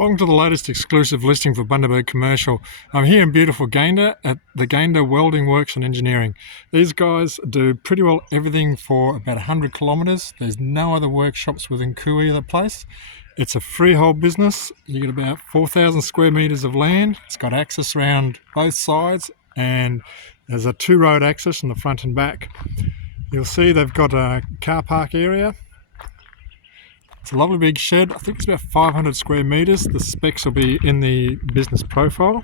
Welcome to the latest exclusive listing for Bundaberg Commercial. I'm here in beautiful Gayndah at the Gayndah Welding Works and Engineering. These guys do pretty well everything for about 100 kilometres. There's no other workshops within Kui of the place. It's a freehold business. You get about 4,000 square metres of land. It's got access around both sides and there's a two-road access in the front and back. You'll see they've got a car park area. It's a lovely big shed. I think it's about 500 square metres. The specs will be in the business profile.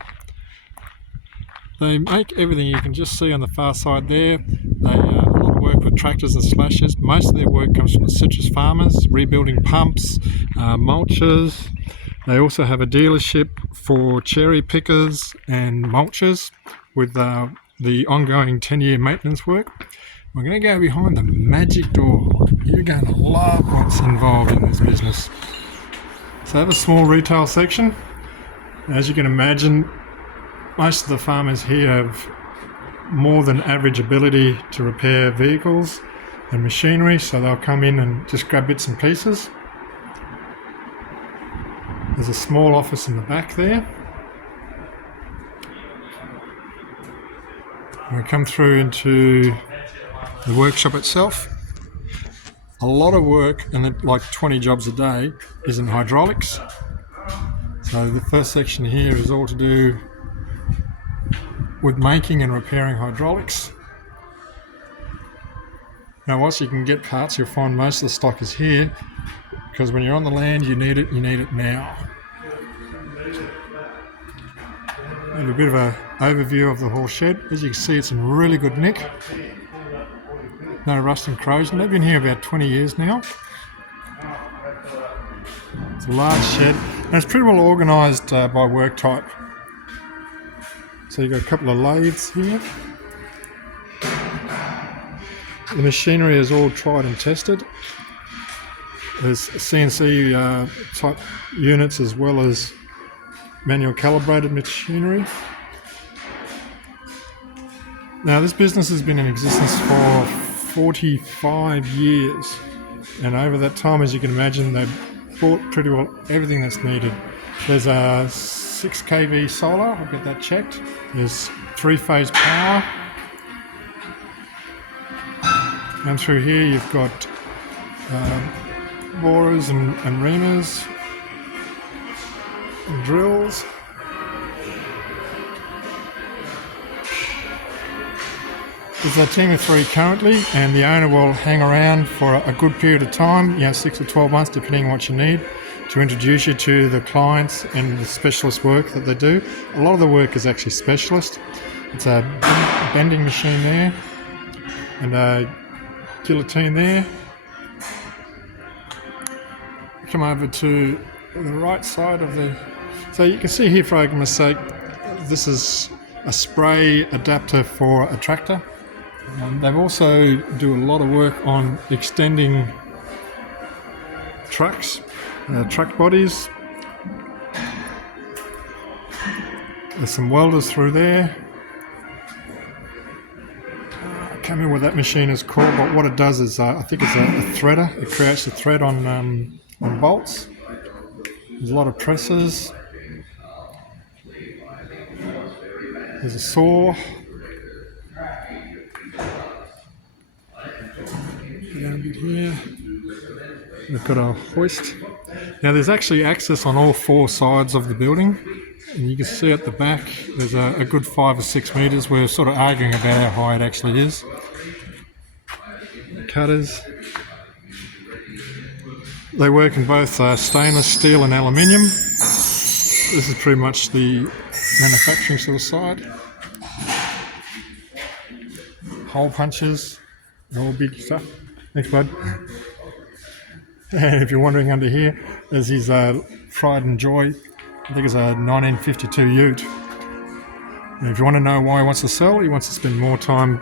They make everything you can just see on the far side there. They a lot of work with tractors and slashers. Most of their work comes from the citrus farmers, rebuilding pumps, mulchers. They also have a dealership for cherry pickers and mulchers with the ongoing 10-year maintenance work. We're going to go behind the magic door. You're going to love what's involved in this business. So they have a small retail section. As you can imagine, most of the farmers here have more than average ability to repair vehicles and machinery, so they'll come in and just grab bits and pieces. There's a small office in the back there. We come through into the workshop itself. A lot of work, and like 20 jobs a day, is in hydraulics. So the first section here is all to do with making and repairing hydraulics. Now whilst you can get parts, you'll find most of the stock is here, because when you're on the land you need it now. And a bit of an overview of the whole shed. As you can see, it's in really good nick. No rust and corrosion. They've been here about 20 years now. It's a large shed and it's pretty well organised by work type. So you've got a couple of lathes here. The machinery is all tried and tested. There's CNC type units as well as manual calibrated machinery. Now this business has been in existence for 45 years, and over that time, as you can imagine, they've bought pretty well everything that's needed. There's a 6 kV solar, I'll get that checked. There's 3-phase power. And through here you've got borers and reamers and drills. There's a team of 3 currently, and the owner will hang around for a good period of time, 6 or 12 months depending on what you need, to introduce you to the clients and the specialist work that they do. A lot of the work is actually specialist. It's a bending machine there and a guillotine there. Come over to the right side of the... So you can see here, for argument's sake, this is a spray adapter for a tractor. They also do a lot of work on extending trucks, truck bodies. There's some welders through there. I can't remember what that machine is called, but what it does is, I think it's a threader. It creates a thread on bolts. There's a lot of presses. There's a saw. Down a bit here. We've got a hoist. Now there's actually access on all 4 sides of the building, and you can see at the back there's a good 5 or 6 metres. We're sort of arguing about how high it actually is. Cutters. They work in both stainless steel and aluminium. This is pretty much the manufacturing sort of side. Hole punches, all big stuff. Thanks, bud. And if you're wondering under here, there's his pride and joy. I think it's a 1952 ute. And if you want to know why he wants to sell, he wants to spend more time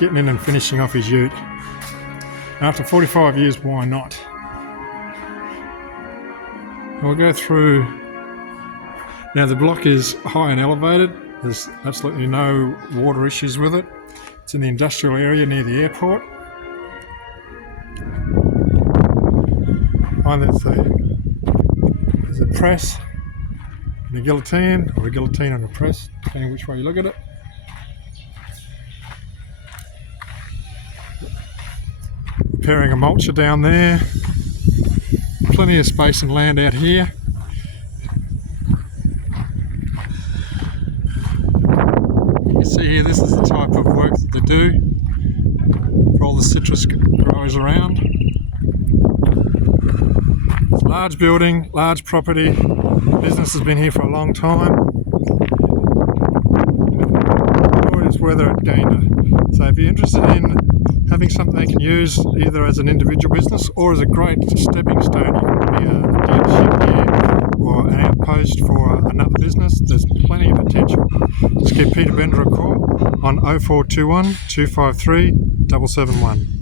getting in and finishing off his ute. And after 45 years, why not? We'll go through. Now the block is high and elevated. There's absolutely no water issues with it. It's in the industrial area near the airport. There's a press a guillotine, or a guillotine and a press, depending which way you look at it. Repairing a mulcher down there. Plenty of space and land out here. You can see here, this is the type of work that they do for all the citrus growers around. It's a large building, large property. The business has been here for a long time. Always weather at Gayndah. So if you're interested in having something they can use either as an individual business or as a great stepping stone, you can be a dealership here or an outpost for another business, there's plenty of potential. Just give Peter Bender a call on 0421 253 771.